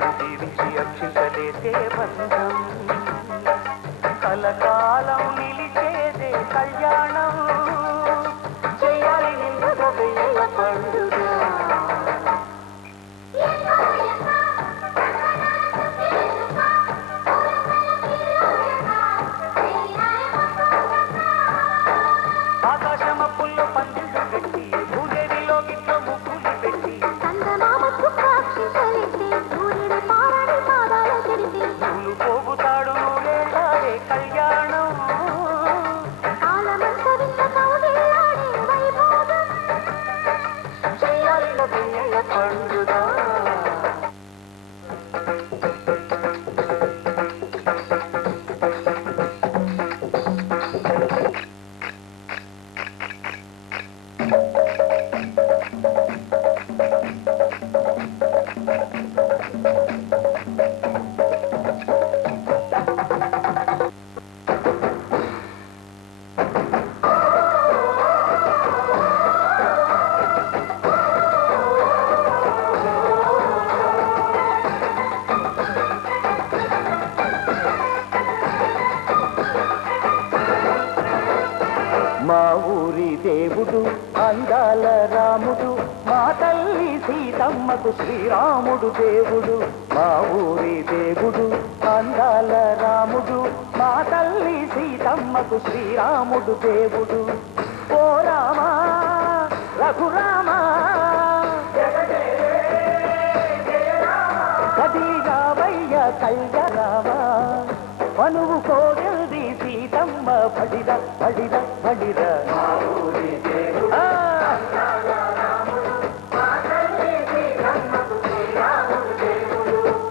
చేతులు దీవించి అక్షింతలేసే బంధం కలకాలం నిలిచేదే కళ్యాణం చేయాలి నిండుగా వెయ్యేళ్ళ పండుగ ఆకాశమప్పుల్లో పందిళ్ళు పెట్టి భూదేవిలో గిట్లో ముగ్గులు పెట్టి పూలు పోగుతాడు నూరేళ్ళాడే కళ్యాణం చేయాలి వెయ్యేళ్ళ పండుగ మా ఊరి దేవుడు అందాల రాముడు మా తల్లి సీతమ్మకు శ్రీరాముడు దేవుడు మా ఊరి దేవుడు అందాల రాముడు మా తల్లి సీతమ్మకు శ్రీరాముడు దేవుడు ఓ రామా రఘురామా కదిగావయ్య కళ్యాణమా మనువు కోగల్ది సీతమ్మ పడిద పడిద పడిద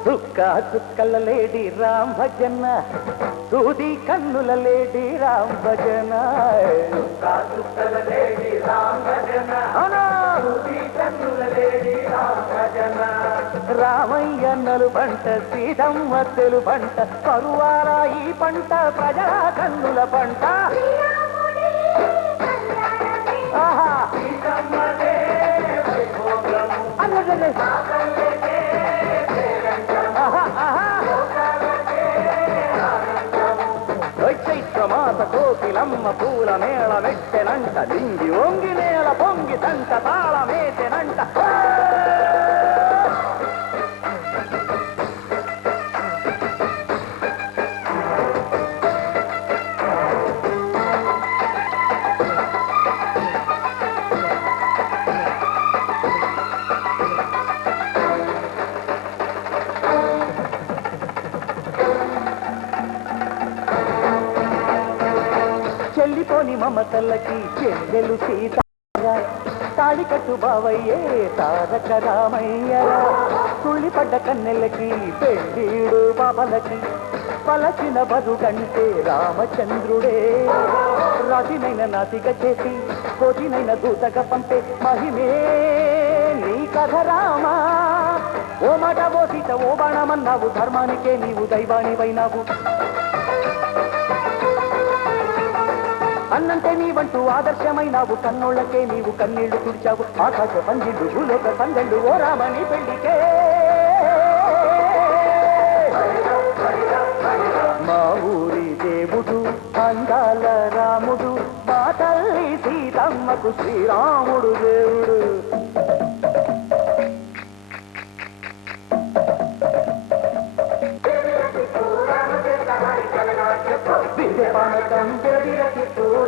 చుక్క చుక్కల లేడి రామ్ భజన సూది కన్నుల లేడి రామ్ భజన చుక్కల లేడి రామ్ భజన రామయ్య నలు పంట సీతమ్మ తెలు పంట కరువారా ఈ పంట ప్రజా కన్నుల పంట చైత్రమాత కోకిలమ్మ పూల మేళ వెట్టెనంట లింగి ఒంగి నేల పొంగి దంట తాళమేటెనంట చెల్లిపోని మమతల్లకి చెల్లెలు సీత తాళికట్టు బావయ్యే తారక రామయ్యరా తుళ్ళిపడ్డ కన్నెలకి పెళ్ళీడు బాబలకి పలచిన బరుగంటే రామచంద్రుడే రాజునైన నాతిగా చేసి కోటినైన దూతగా పంపే మహిమే నీ కథ రామా ఓ మాట ఓ సీత ఓ బాణమన్నావు ధర్మానికే నీవు దైవానివైనావు అన్నంటే నీవంటూ ఆదర్శమైనావు కన్నోళ్ళకే నీవు కన్నీళ్లు తుడిచావు ఆకాశ పందిళ్ళు భూలోక సందళ్ళు ఓ రామని పెళ్లికే మా ఊరి దేవుడు అందాల రాముడు మా తల్లి సీతమ్మకు శ్రీరాముడు దేవుడు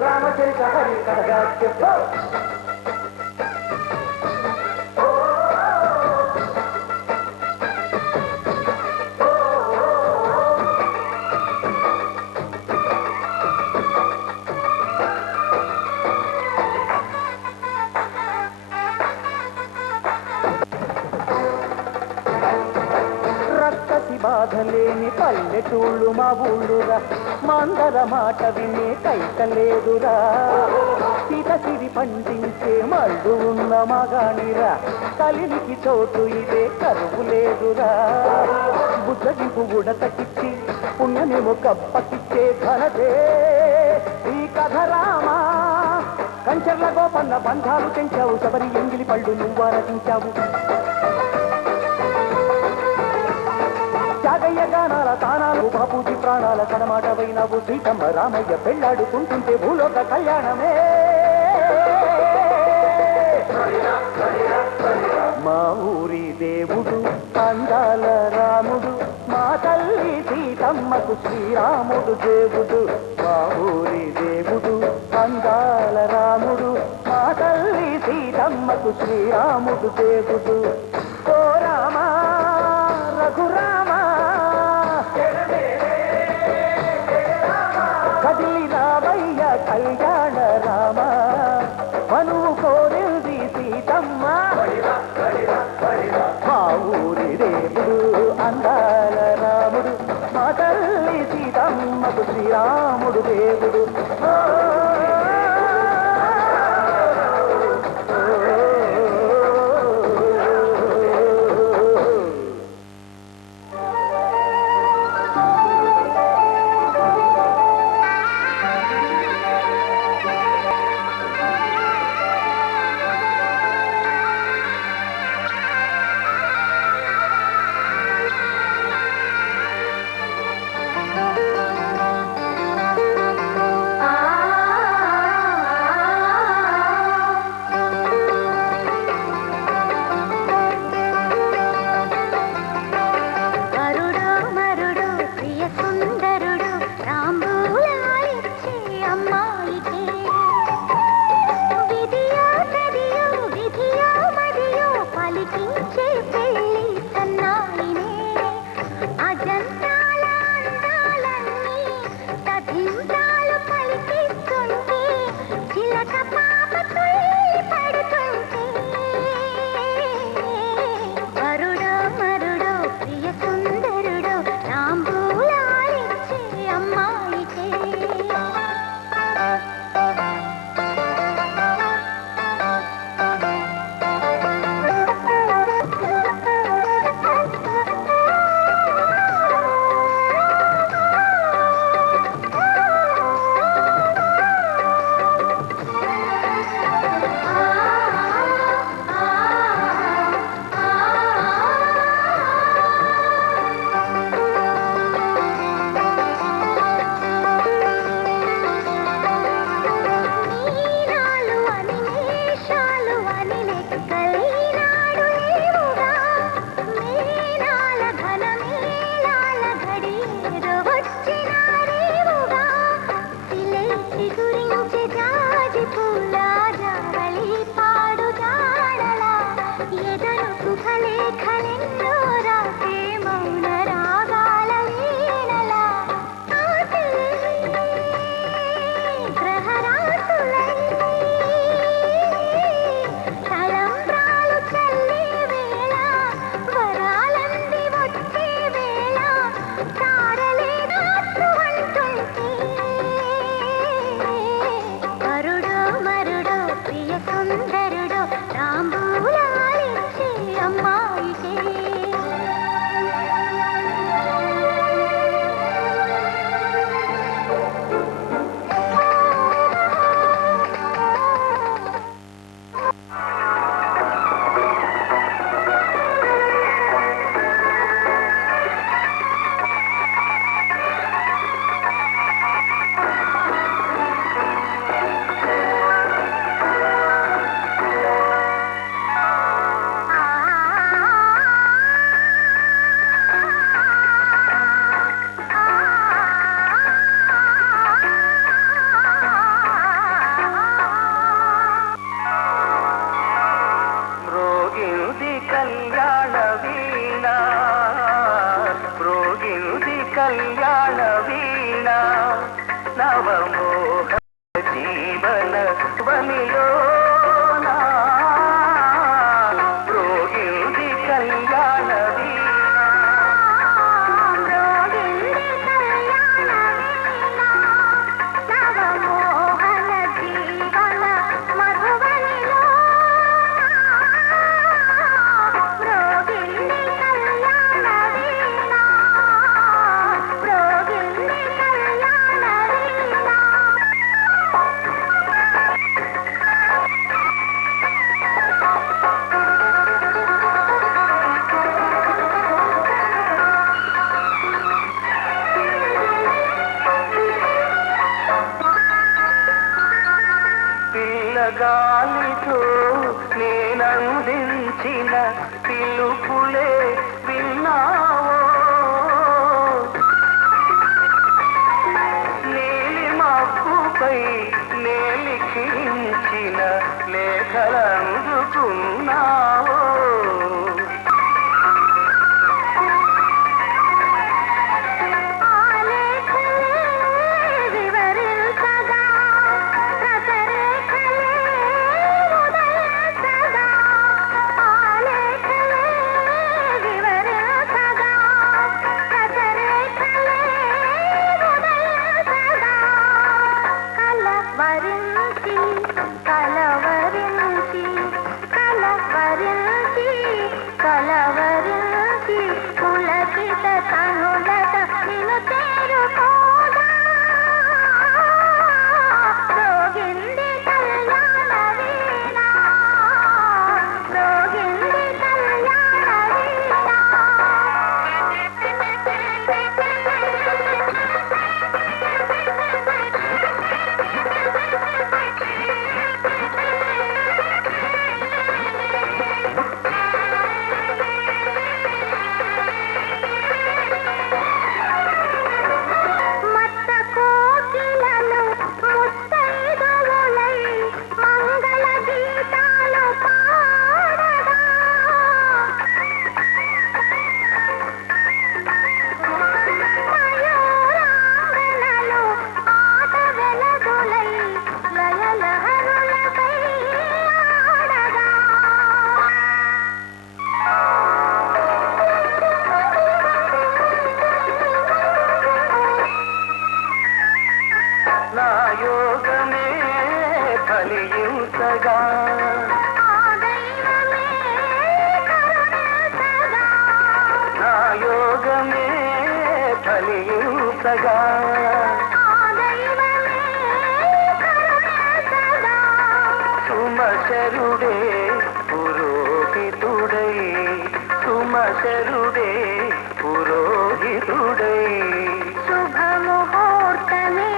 రామచరిత హరి కథగా చెప్పు బాధలేని పల్లెటూళ్ళు మా ఊళ్ళురా మందర మాట వినే కైకలేదురా సీత సిరి పండించే మళ్ళు ఉన్న మగానిరా కలినికి చోటు ఇదే కరువు లేదురా బుద్ధగింపు ఉడతకిచ్చి పుణ్యమేమో కప్పకిచ్చే ఘనదే ఈ కథ రామా కంచర్ల గోపన్న బంధాలు తెంచావు శబరి ఎంగిలి పళ్ళు నువ్వు రచించావు అన్నయ్య గానాల తానాలు బాపూజీ ప్రాణాల కనమాట వైనవు సీతమ్మ రామయ్య పెళ్ళాడుకుంటుంటే భూలోక కళ్యాణమే మా ఊరి దేవుడు అందాల రాముడు మా తల్లి సీతమ్మకు శ్రీరాముడు దేవుడు మా ఊరి దేవుడు అందాల రాముడు మా తల్లి సీతమ్మకు శ్రీరాముడు దేవుడు ఓ రామా రఘురామా కదిలి రామయ్య కళ్యాణ రామ మనువు కోరింది సీతమ్మ మా ఊరి దేవుడు అందాల రాముడు మా తల్లి సీతమ్మకు శ్రీరాముడు దేవుడు గాలితో నేనందించిన పిలుపులే విన్నావో నీలి మబ్బుపై నేలిఖించిన లేఖలందుకున్నావో సుమశరుడే పురోహితుడై సుమశరుడే పురోహితుడై శుభముహూర్తమే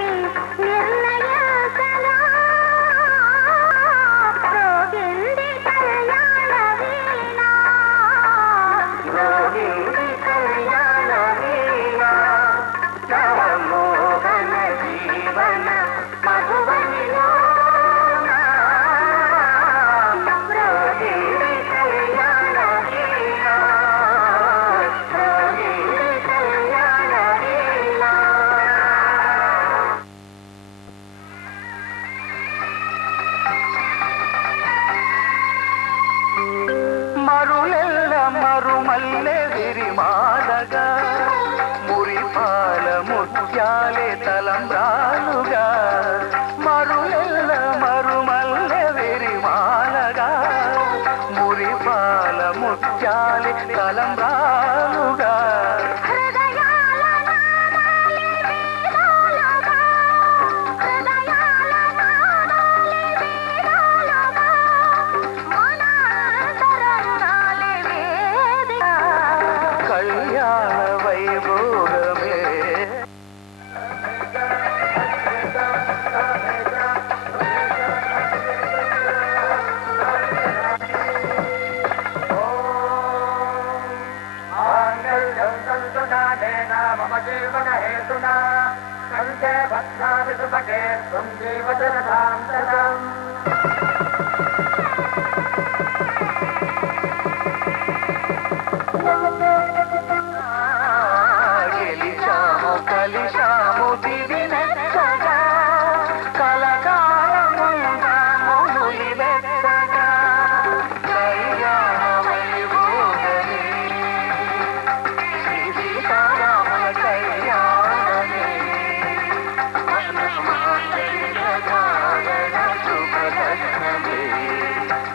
నిర్ణయించగా రోగింది కళ్యాణ వీణ రోగింది కళ్యాణ వీణ నవమోహన జీవన మధువనిలో మరులెల్ల మరుమల్లె విరిమాలగా మురిపాల ముత్యాలే తలంబ్రాలుగా మరులెల్ల మరుమల్లె విరిమాలగా మురిపాల ముత్యాలే తలంబ్రాలుగా కళ్యాణ వైభోగమే మమ జీవన హేతునా కంటే భద్రాది సుభగే త్వం జీవతరథాం సదాం గెలిచాము కలిశాము దివినెచ్చగా కలకాలముందాము నులివెచ్చగా కళ్యాణ వైభోగమే శ్రీ సీతారాముల కళ్యాణమే మనమాంగళ్యధారణ శుభలగ్నమే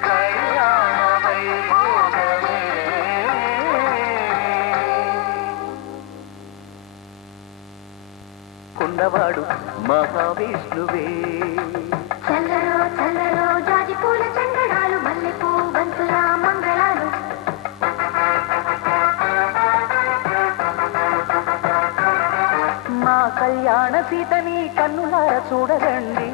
కళ్యాణ వైభోగమే కుండవాడు మహావిష్ణువే చల్లరో చల్లరో జాజి పూల చందనాలు మల్లెపూ బంతుల మంగళాలు మా కళ్యాణ సీతని కన్నులార చూడరండి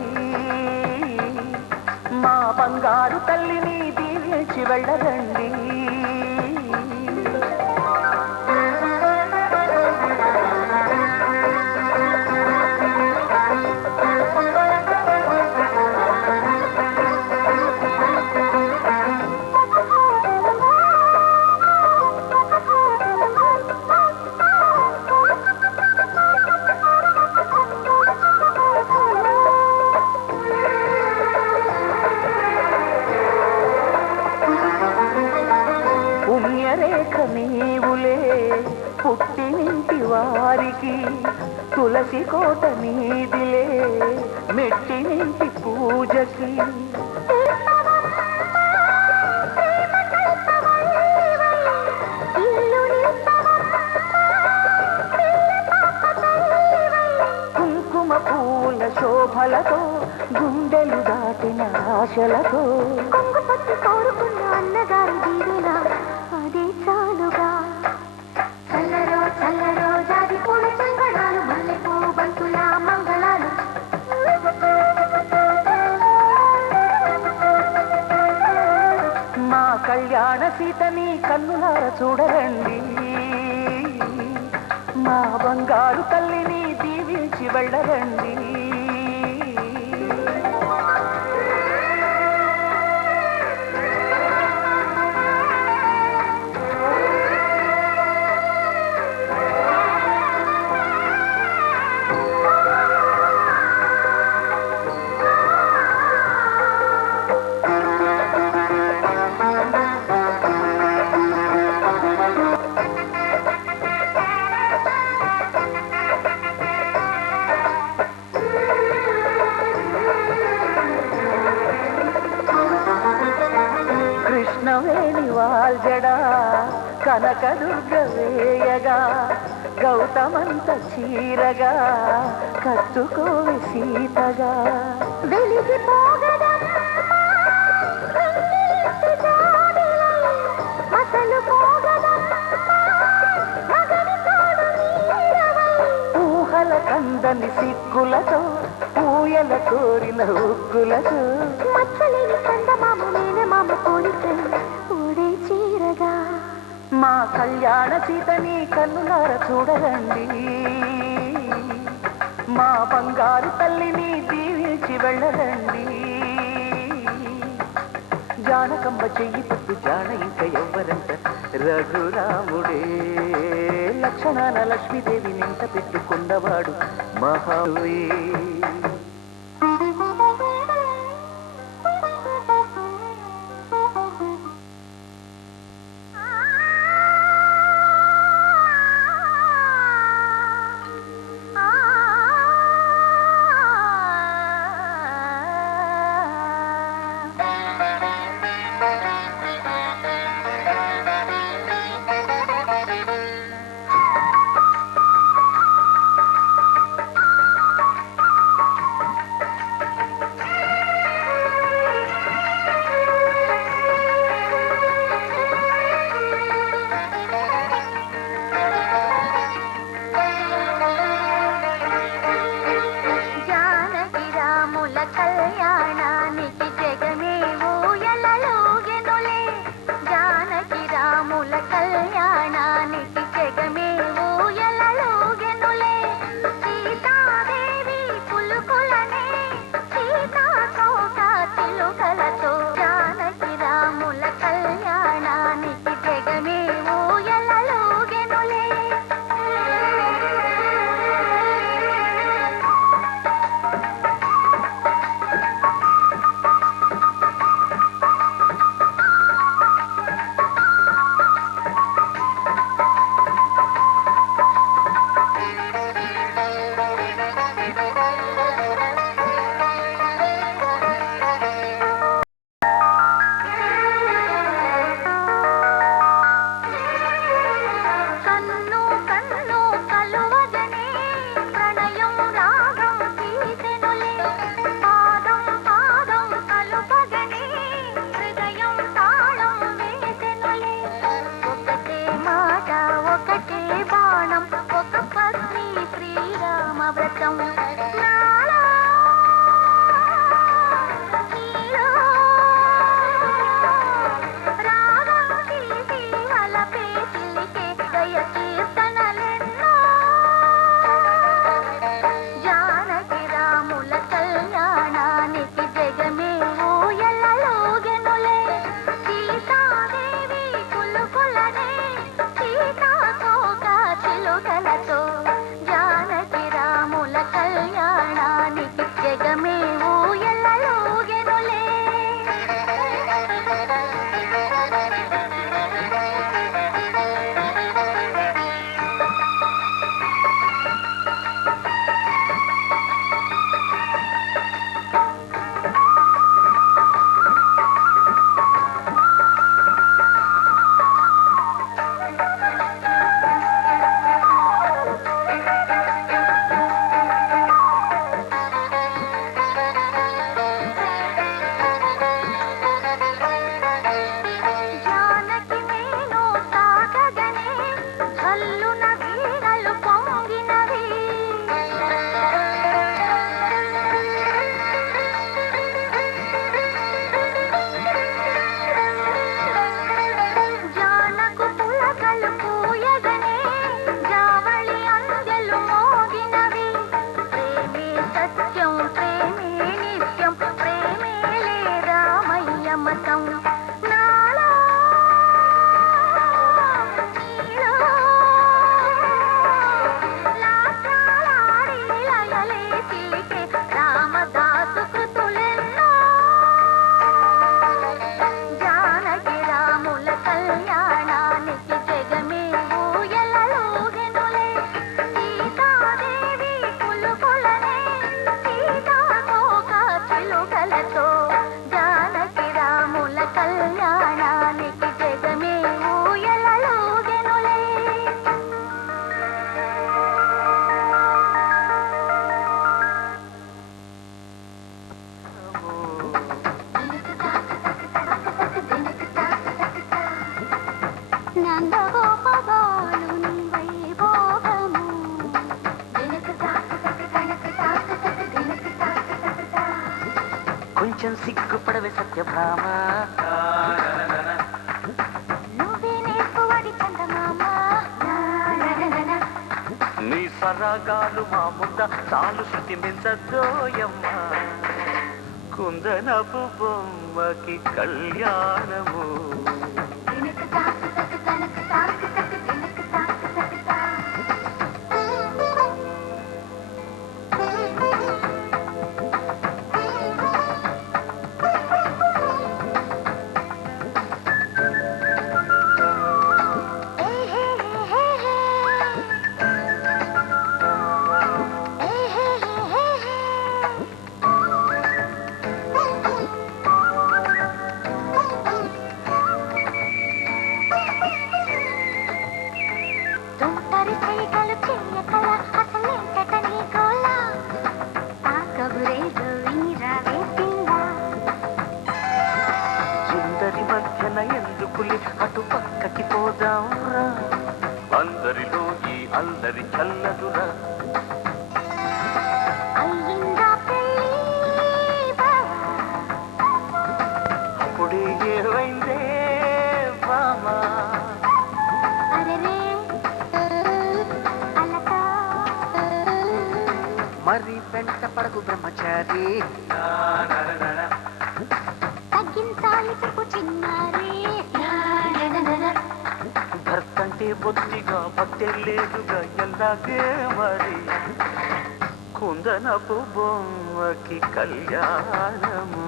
మా బంగారు తల్లిని దీవించి వెళ్ళరండి. పుణ్యరేఖ నీవులే పుట్టినింటి వారికి, తులసి కోట నీదిలే మెట్టినింటి పూజకి. కుంకుమ పూల శోభలతో గుండెలు దాటిన ఆశలతో కొంగుపట్టి కోరుకున్న అన్నగారి దీవెన అదే చాలుగా. చల్లరో చల్లరో జాజి పూల చంగడాలు మల్లెపూ బంతుల మంగళాలు. మా కళ్యాణ సీతని కన్నులార చూడరండి. మా బంగారు తల్లిని దీవించి వెళ్ళరండి. కృష్ణవేణి వాల్జడా కనకదుర్గ వేయగా, గౌతమంత చీరగా కట్టుకోవి సీతగా. ఊహల కందని సిక్కులతో ఊయల కోరిన ఉక్కులతో మచ్చలేని చందమామ మేనమామ పోలికై ఊడే చీరగా. మా కళ్యాణ సీతని కన్నులార చూడరండి. మా బంగారు తల్లిని దీవించి వెళ్ళరండి. జానకమ్మ చెయ్యి పట్టు జాన ఇంక ఎవ్వరంట రఘురాముడే. లక్షణాల లక్ష్మీదేవి నింట పెట్టుకున్నవాడు మహావే. కొంచెం సిగ్గుపడవే సత్యభామ. నువ్వే నేర్పువాడి చందమామ. నీ సరాగాలు మా ముద్ద చాలు శృతి మించదోయమ్మ. కుందనపు బొమ్మకి కళ్యాణము. ఎందుకులి అటు పక్కకి పోదాంరా, అందరిలో ఈ అల్లరి చల్లదురా. అప్పుడే ఏమైందే బామా. మరి వెంట పడకు బ్రహ్మచారి, తగ్గించాలి చెప్పు చిన్నారి. భర్తంటే బొత్తిగా భక్తే లేదుగా ఎల్లాగే మరి. కుందనపు బొమ్మకి కళ్యాణము.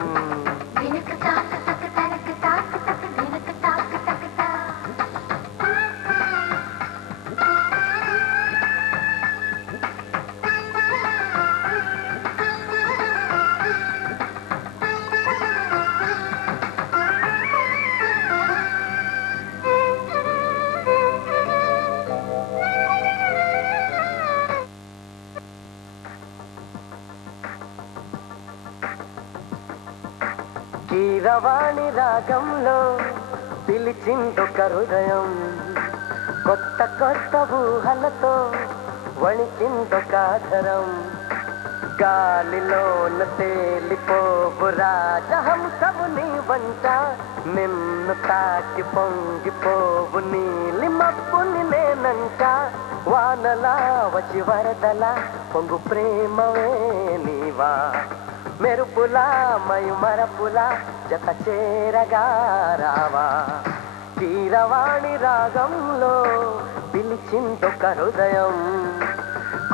కీరవాణి రాగంలో పిలిచిందొక హృదయం, కొత్త కొత్త ఊహలతో వణికిందొక ఆధరం. గాలిలోన తేలిపోవు రాజహంసవు నీ వంట, నిన్ను తాకి పొంగిపోవు నీలి మబ్బుని నేనంట. వానలా వచ్చి వరదలా పొంగు ప్రేమవే నీవా, మెరుపులా మయుమరపులా జత చేరగా రావా. కీరవాణి రాగంలో పిలిచిందొక హృదయం,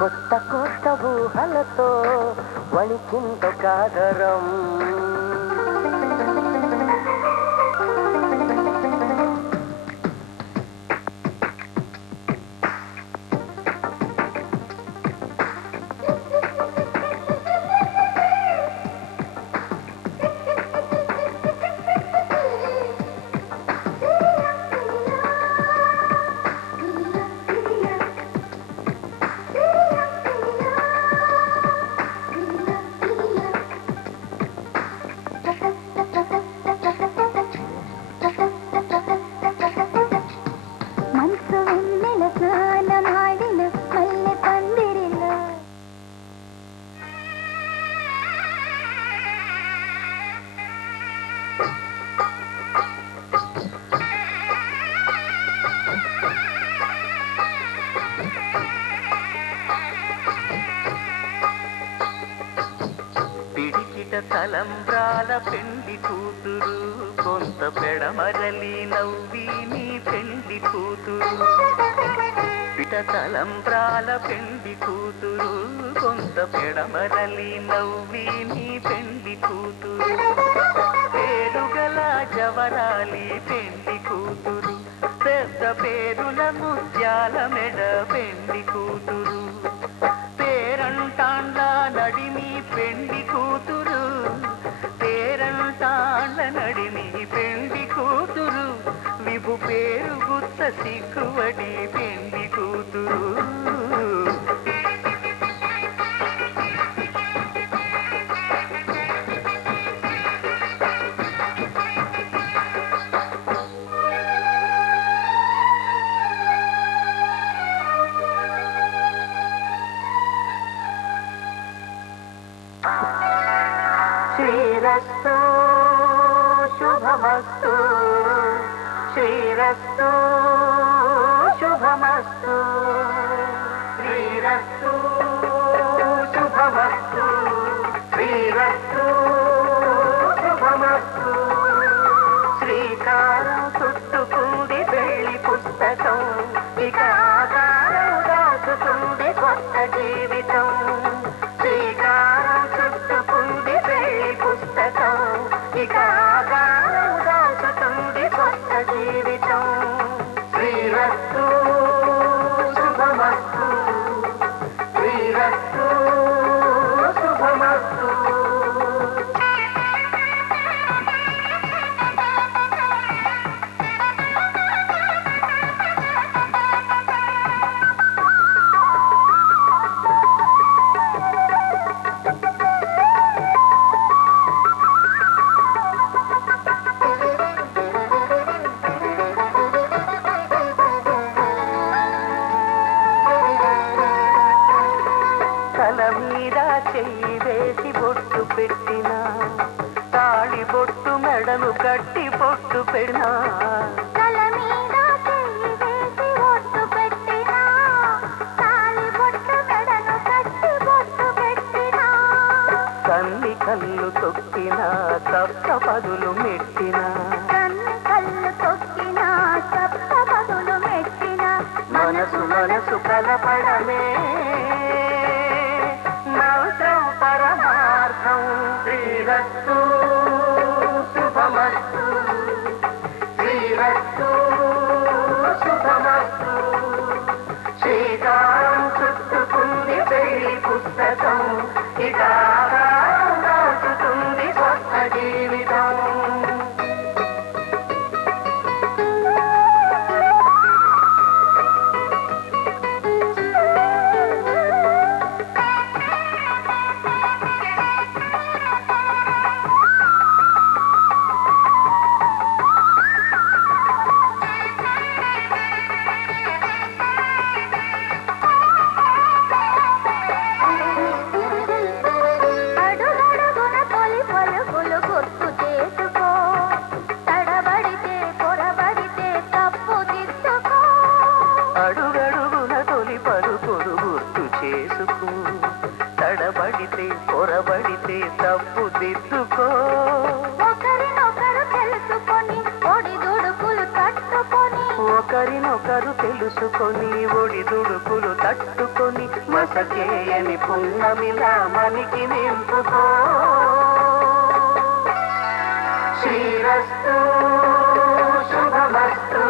కొత్త కొత్త ఊహలతో వణికిందొక ఆధరం. తలంబ్రాల పెండి కూతురు, కొంత పెడమరలి నవ్వి నీ పెండి కూతురు. పిట తలంబ్రాల పెండి కూతురు, కొంత పెడమరలి నవ్వి నీ పెండి కూతురు. పేరుగల జవరాలి పెండి కూతురు, పెద్ద పేరుల ముత్యాల మెడ పెండి కూతురు. పేరంటాండ్ల నడిమి పెండి కూతురు, పేరంటాండ్ల నడిమి పెండి కూతురు. విభు పేరు గుత్త సిగ్గువడి పెండి కూతురు. శ్రీరస్తు శుభమస్తు శ్రీరస్తు శుభమస్తు శ్రీరస్తు శుభమస్తు శ్రీరస్తు శుభమస్తు శ్రీకారం చుట్టుకుంది పెళ్లి పుస్తకం ఇక ఆకారం దాచుతుంది కొత్త జీవితం శ్రీకారం చుట్టుకుంది పెళ్లి పుస్తకం ఇక ఆకారం దాచుతుంది కొత్త జీవితం శ్రీరస్తు శుభమస్తు శ్రీరస్తు శుభమస్తు తల మీద చెయ్యి వేసి బొట్టు పెట్టినా తాళి బొట్టు మెడను కట్టి బొట్టు పెడినా తల మీద చెయ్యి వేసి బొట్టు పెట్టినా తాళి బొట్టు మెడను కట్టి బొట్టు పెట్టినా కన్ని కళ్ళు తొక్కినా సప్త పదులు మెట్టినా కన్ను కళ్ళు తొక్కినా సప్త పదులు మెట్టినా మనసు మనసు కలపడమే మంత్రం పరమార్థం శ్రీరస్తు శుభమస్తు శ్రీరస్తు శుభమస్తు శ్రీకారం చుట్టుకుంది పెళ్లి పుస్తకం ఇక ఆకారం దాచుతుంది కొత్త జీవితం అడుగడుగున తొలి పలుకులు గుర్తు చేసుకో తడబడితే పొరబడితే తప్పు దిద్దుకో అడుగడుగున తొలి పలుకులు గుర్తు చేసుకో తడబడితే పొరబడితే తప్పు దిద్దుకో ఒకరినొకరు తెలుసుకొని ఒడిదుడుకులు తట్టుకొని ఒకరినొకరు తెలుసుకొని ఒడిదుడుకులు తట్టుకొని మసకేయని పున్నమిలా మనికి నింపుకో శ్రీరస్తు శుభమస్తు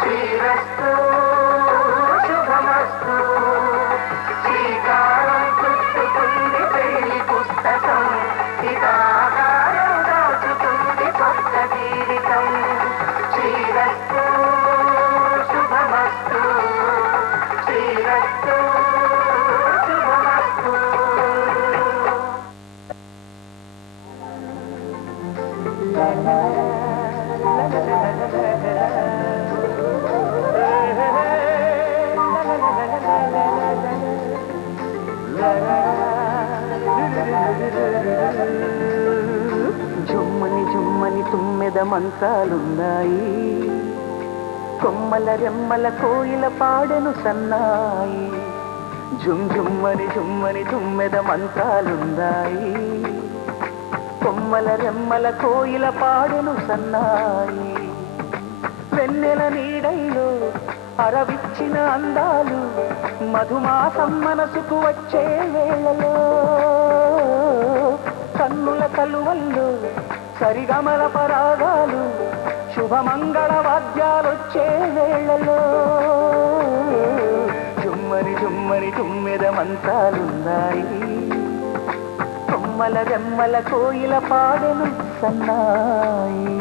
శ్రీరస్తు శుభమస్తు శ్రీకారం చుట్టుకుంది పెళ్లి పుస్తకం ఇక ఆకారం దాచుతుంది కొత్త జీవితం శ్రీరస్తు శుభమస్తు శ్రీరస్తు శుభమస్తు జుమ్మని జుమ్మని తుమ్మెద మంచాలున్నాయి కొమ్మల రెమ్మల కోయిల పాడెను సన్నాయి జుమ్ జుమ్మని జుమ్మని తుమ్మెద మంచాలున్నాయి కొమ్మల రెమ్మల కోయిల పాడెను సన్నాయి వెన్నెల నీడల్లో అరవిచ్చిన అందాలు మధుమాసం మనసుకు వచ్చే వేళలో కన్నుల కలువల్లో సరిగమల పరాగాలు శుభమంగళ వాద్యాలొచ్చే వేళలో జుమ్మని జుమ్మని తుమ్మెద మంచాలున్నాయి కొమ్మల రెమ్మల కోయిల పాడెను సన్నాయి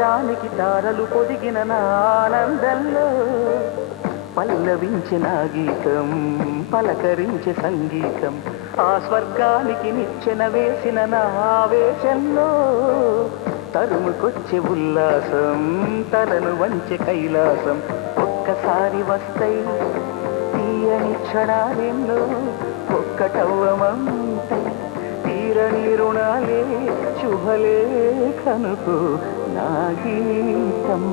ఆకాశానికి తారలు పొదిగిన నా ఆనందంలో పల్లవించిన గీతం పలకరించే సంగీతం ఆ స్వర్గానికి నిచ్చెన వేసిన నా ఆవేశంలో తరుముకొచ్చే ఉల్లాసం తలను వంచె కైలాసం ఒక్కసారి వస్తాయి తీయని క్షణాలెన్నో ఒక్కటవ్వమంటై తీరని రుణాలే శుభలేఖనుకు నా గీతం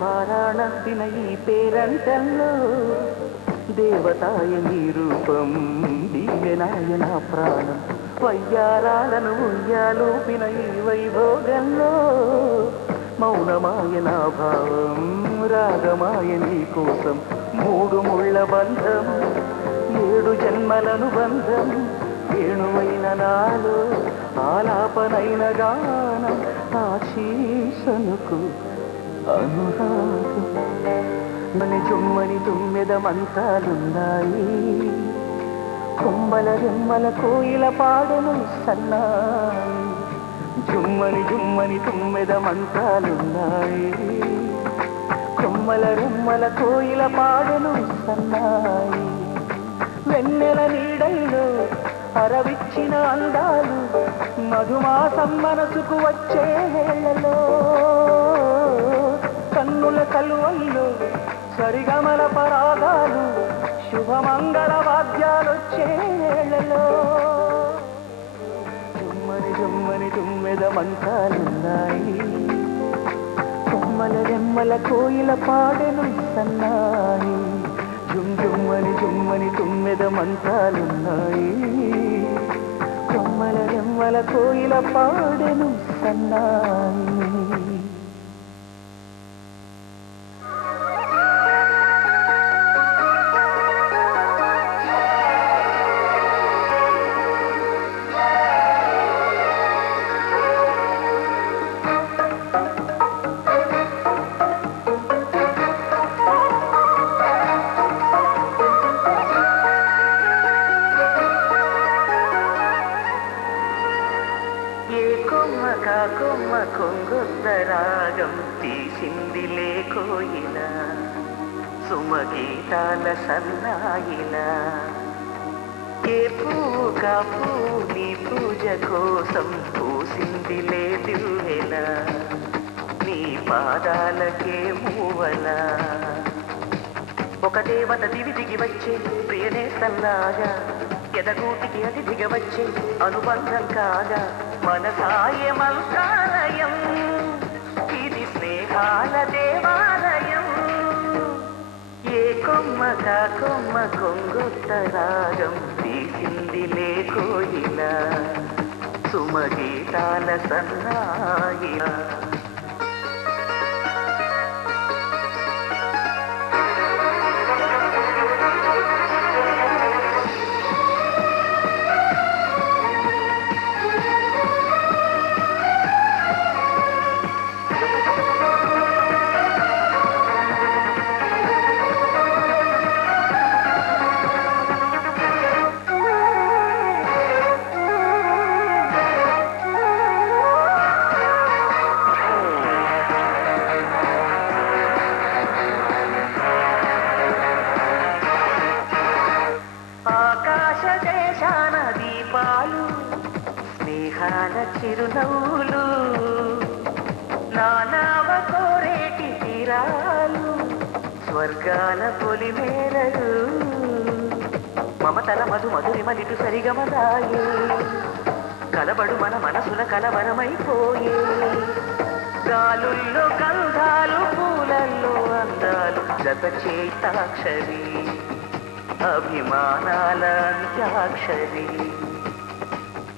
పారాణిన ఈ పేరంటల్లో దేవతాయ నీ రూపం దివ్యనాయ నా ప్రాణం వయ్యారాలను ఉయ్యాలూపిన ఈ వైభోగంలో మౌనమాయ నా భావం రాగమాయ నీ కోసం మూడు ముళ్ళ బంధం 7 జన్మలను బంధం వేణువైన నాలో ఆలాపనైన గానం ఆశీసనుకు అనురాగం మని జుమ్మని తుమ్మెద మంత్రాలున్నాయి కొమ్మల రెమ్మల కోయిల పాడను సన్నాయి జుమ్మని జుమ్మని తుమ్మెద మంత్రాలున్నాయి కొమ్మల రెమ్మల కోయిల పాడను సన్నాయి వెన్నెల నీడల్లో అరవిచ్చిన అందాలు మధుమాసం మనసుకు వచ్చే వేళలో కన్నుల కలువల్లో సరిగమల పరాగాలు శుభమంగళ వాద్యాలొచ్చే వేళలో జుమ్మని జుమ్మని తుమ్మెద మంత్రాలున్నాయి కొమ్మల రెమ్మల కోయిల పాడెను సన్నాయి జుమ్మని జుమ్మని తుమ్మెద మంత్రాలున్నాయి కొమ్మల రెమ్మల కోయిల పాడెను సన్నాయి కొమ్మ కొంగొద్ద రాగం తీసిందిలే కోయిల సుమగీతాల సన్నాయిల ఏ పువ్వు కాపు నీ పూజ కోసం పూసిందిలే దివ్వెల నీ పాదాలకే మూవల ఒక దేవత దివి దిగి వచ్చే ప్రియనే సల్లాగా ఎదగూటికి అది దిగవచ్చే అనుబంధం కాగా మనసాయ మంత్రాలయం ఇది స్నేహాల దేవాలయం ఏ కొమ్మ కొంగొత్త రాగం తీసిందిలే కోయిల సుమగీతాల సన్నాయిల చిరునవ్వులు నానావ కోరేటి తీరాలు స్వర్గాల పొలిమేరలు మమతల మధు మధురిమలిటు సరిగమదాయే కలబడు మన మనసుల కలవరమైపోయే గాలుల్లో గంధాలు పూలల్లో అందాలు జత చేతాక్షరి అభిమానాల అంత్యాక్షరి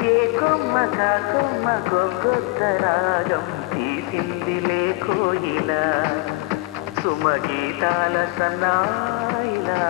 ఏ కొమ్మక కొమ్మ గొంగొత్త రాగం తీసింది లేకోయిలా సుమగీతాల సన్నాయిలా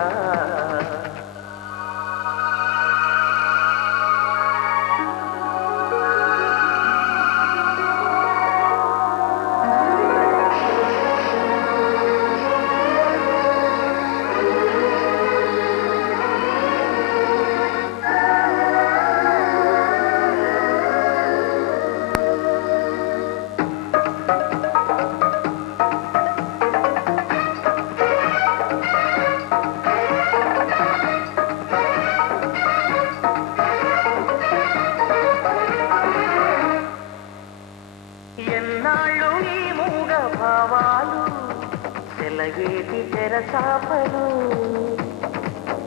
ఎన్నాళ్ళు ఈ మూగ భావాలు సెలయేటి తెరచాపలు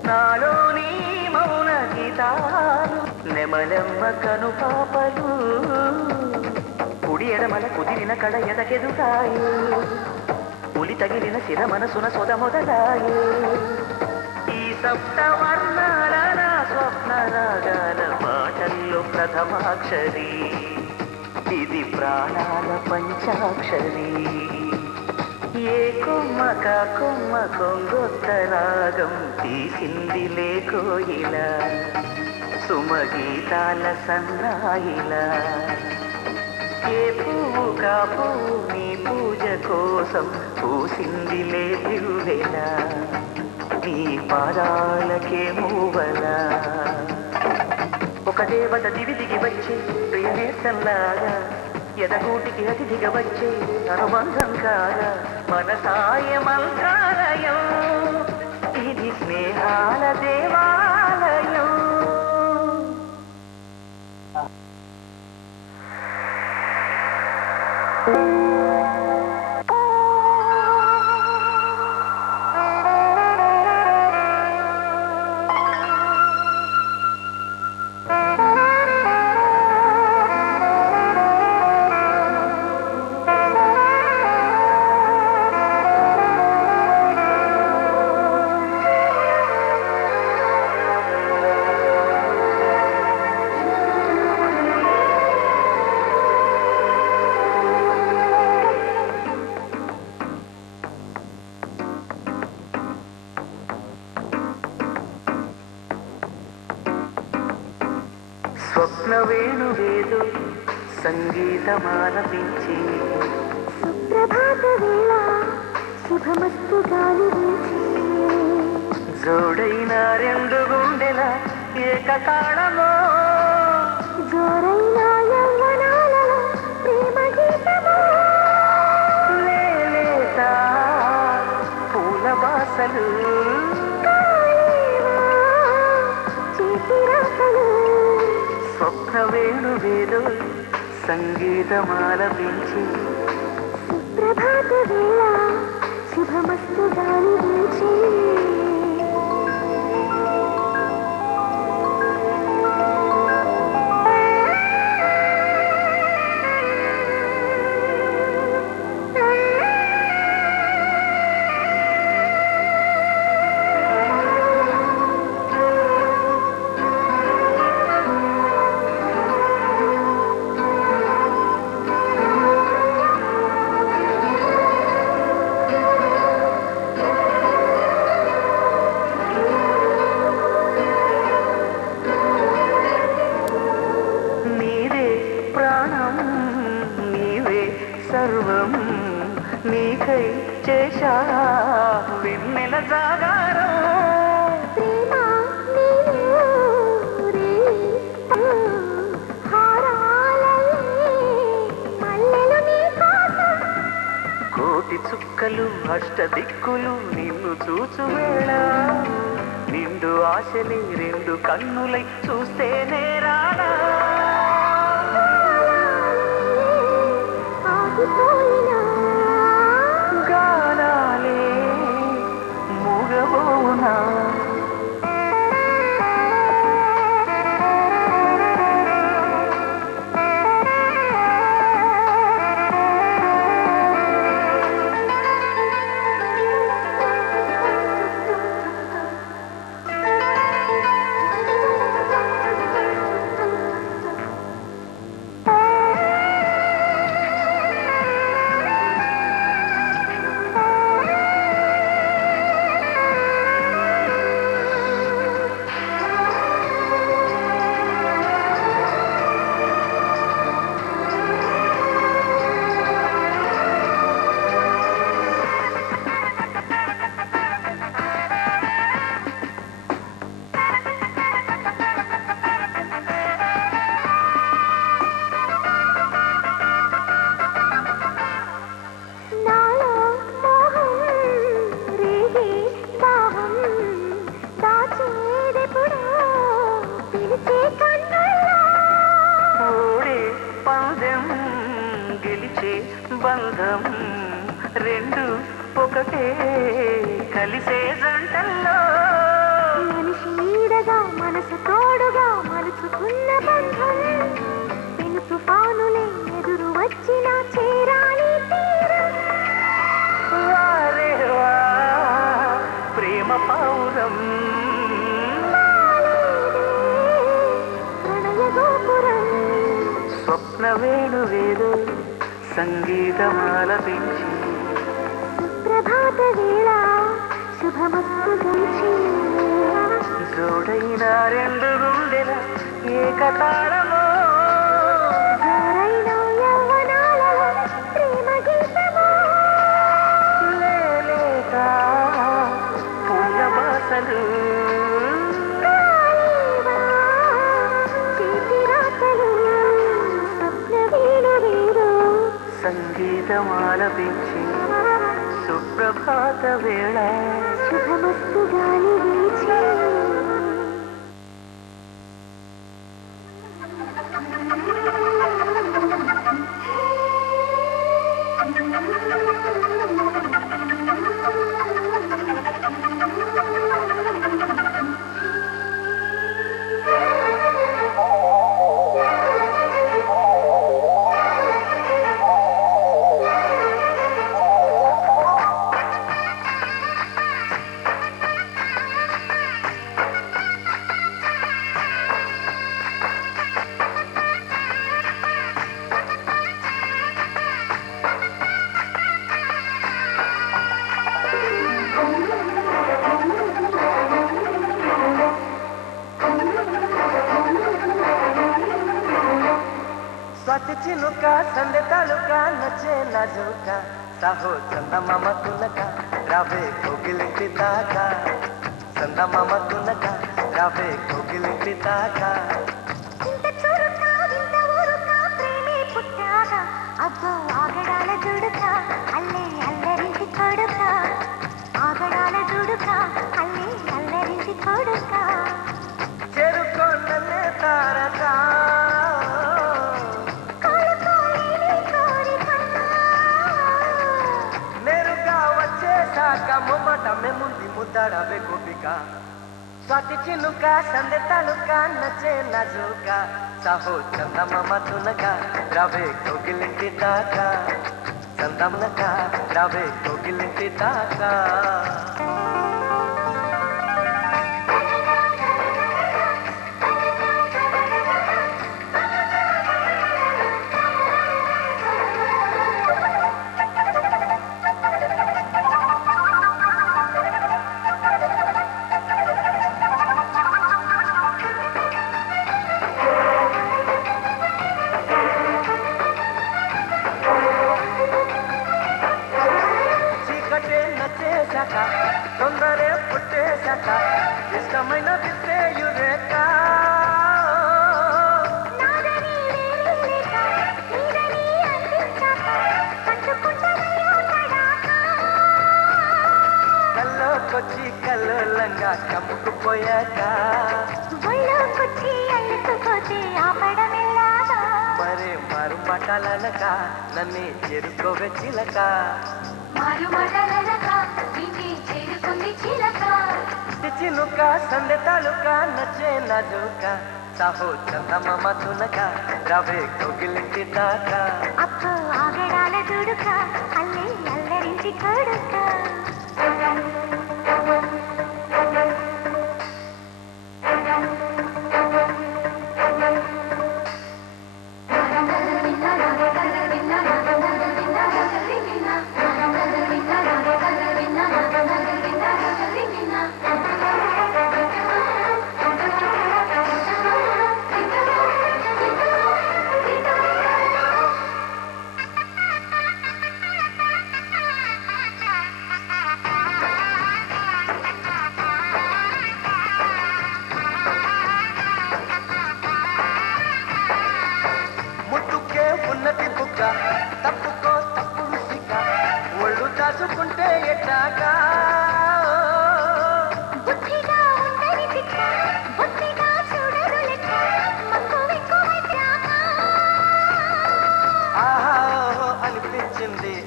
నాలోని మౌన గీతాలు నెమలెమ్మ కనుపాపలు కుడి ఎడమల కుదిరిన కడ ఎదకెదుటాయి పులి తగిలిన శిర మనసున సొద మొదలాయి ఈ సప్తవర్ణాల నా స్వప్న రాగాల పాటల్లో ప్రథమాక్షరి ఇది ప్రాణాల పంచాక్షరి ఏ కొమ్మక కొమ్మ కొంగొత్త రాగం తీసింది లేకోయిలా సుమగీతాల సన్నాయిలా ఏ పువ్వు కా పువ్వు నీ పూజ కోసం పూసింది లే దివ్వెలా నీ పాదాలకే మూవలా ఒక దేవత దివి దిగి వచ్చే ప్రియనేసంలాగా ఎదగూటికి అతిథిగా వచ్చే అనుబంధం కాగా మన సాయ మంత్రాలయం ఇది స్నేహాల దేవాలయం స్వప్న వేణువేదో సంగీతమాలపించి సుప్రభాత వేళ శుభమస్తు గాలి వీచి జోడైన రెండు గుండెల ఏకతాళమో జోరైన యవ్వనాలలో ప్రేమ గీతమో లేలేత పూల బాసలు చేతి రాసలు స్వప్న వేణువేదో సంగీతమాలపించి సుప్రభాత వేళ శుభమస్తు గాలి వీచి సర్వం నీకై చేశా వెన్నెల జాగారం ప్రేమ నీరే హారాలే మల్లెలు నీ కోసం కోటి చుక్కలు అష్ట దిక్కులు నిన్ను చూచువేళ నిండు ఆశలే రెండు కన్నులై చూస్తేనే రాడా గానాలే మూగబోనా పెంచే బంధం రెండు ఒకటే కలిసే జంటల్లో మనిషి నీడగా మనసు తోడుగా మలుచుకున్న బంధం పెను తుఫానులే ఎదురు వచ్చినా చేరాలి తీరం వారే వా ప్రేమ పౌరం ప్రణయ గోపురం స్వప్న వేణువేదో సంగీతమాలపించి సుప్రభాత వేళ శుభమస్తు గంచి జోడైన రెండు గుండెల ఏకతాళమో జోరైన యవ్వనాల ప్రేమ గీతమో లేలేక పూల బాసలు కాలేవా చేతి రాతలు స్వప్న వేణువేదో సంగీతమాలపించి సుప్రభాత వేళ శుభమస్తు గాలి వీచి స్వాతి చినుక సందె తలుక నచ్చే నాజుక సాహో చందమామ తునక రావే కోగిలింటి దాకా చందమామ తునక రావే కోగిలింటి దాకా ఇంత చురుక ఇంత ఊరుక ప్రేమే పుట్టాక అబ్బో ఆగడాల జుడుక అల్లే అల్లరింటి కొడుక ఆగడాల జుడుక అల్లే అల్లరింటి కొడుక చెరుకొన్ననే తారక కోలుకోలేని కోరిక నేరుగా వచ్చేసాక మొమ్మటమే ముందు ముద్దాడవే గోపిక స్వాతి చినుక సందె తలుక నచ్చే నాజుక సాహో చందమామ తునక రావే కోగిలింటి దాకా చందమనక రావే కోగిలింటి దాకా చీకటే నచ్చేశాక తొందరే పుట్టేశాక ఇష్టమైన విస్తే యురేక నాదని వేరేలేక నీదని అందించాక పట్టుకుంటదయ్యో తడాక కల్లోకొచ్చి కల్లోలంగా కమ్ముకుపోయాక ఒళ్ళోకొచ్చి అల్లుకుపోతే ఆపడమెల్లాగా మరే మారు మాటలనక నన్ను చేరుకోవే చిలక మారు మాటలనక నిన్నే చేరుకుంది చిలక చినుక సందె తాలూక నచ్చే నాజుక సాహో చందమామ తునక రావే కోగిలింటి దాకా అప్పు ఆగడాల దుడుక అల్లే అల్లరించి కొడుక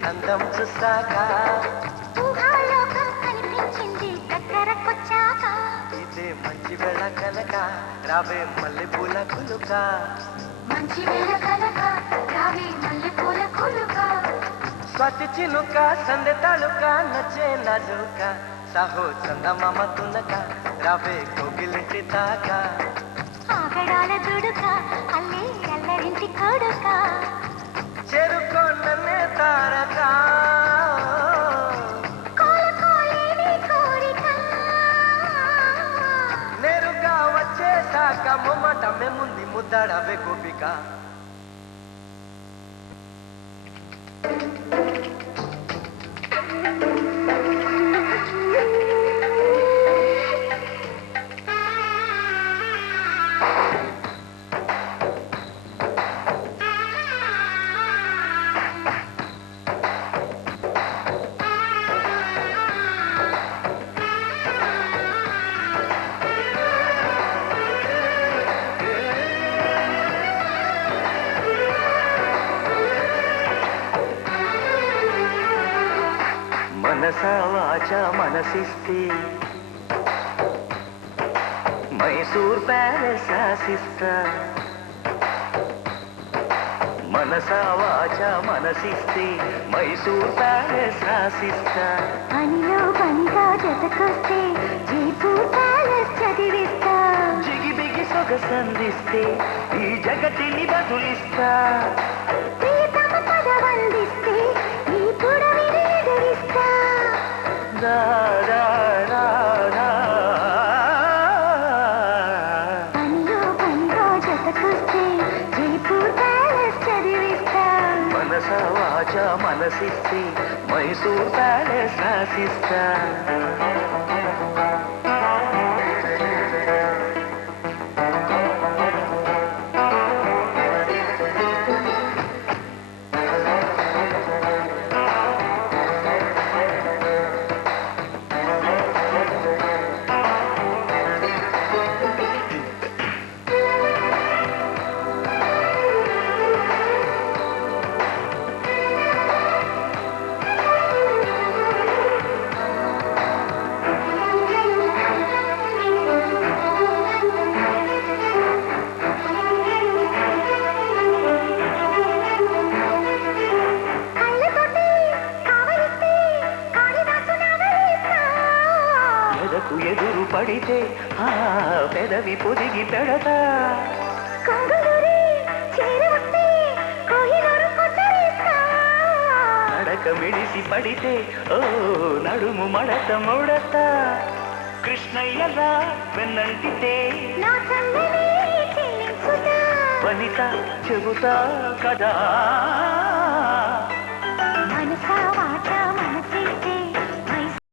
అందం చూసాక ఊహాలోకం కనిపించింది దగ్గరకొచ్చాక ఇదే మంచి వేళ కనుక రావే మల్లె పూల కులుక మంచి వేళ కనుక రావే మల్లె పూల కులుక స్వాతి చిలుక సందె తాళుక నచ్చే నాజుక సాహో చందమామ తునక రావే కోగిలింటి తాక ఆగడాల దుడుక అల్లే అల్లరింటి కొడుక చెరుకో నన్నే తారక కోలుకోలేని కోరిక నేరుగా వచ్చేసాక మొమ్మటమే ముందు ముద్దాడవే గోపిక మనసా వాచ మనసిస్తే మైసూర్ ప్యాలెస్ ఆశిస్తా మనసా వాచ మనసిస్తే మైసూర్ ప్యాలెస్ ఆశిస్తా పనిలో పనిగా జతకొస్తే జైపూర్ ప్యాలెస్ చదివిస్తా జిగిబిగి సొగసందిస్తే ఈ జగతిని బదులిస్తా ప్రియతమ పదవందిస్తే ఈ పుడమిని ఎదురిస్తా రా, రా, రా, రా. పనిలో పనిగా జతకొస్తే జైపూర్ ప్యాలెస్ చదివిస్తా మనసా వాచ మనసిస్తే మైసూర్ ప్యాలెస్ ఆశిస్తా కళ్ళతోటి కావలిస్తే కాళిదాసు నవలిస్తా ఎదకు ఎదురు పడితే ఆ పెదవి పొదిగి పెడతా కొంగులూరి చేరవస్తే కోహినూరు కొట్టరిస్తా నడక మిడిసి పడితే ఓ నడుము మడత ముడత కృష్ణయ్యలా వెన్నంటితే నా చందని చెల్లించుతా వనిత చెబుతా కదా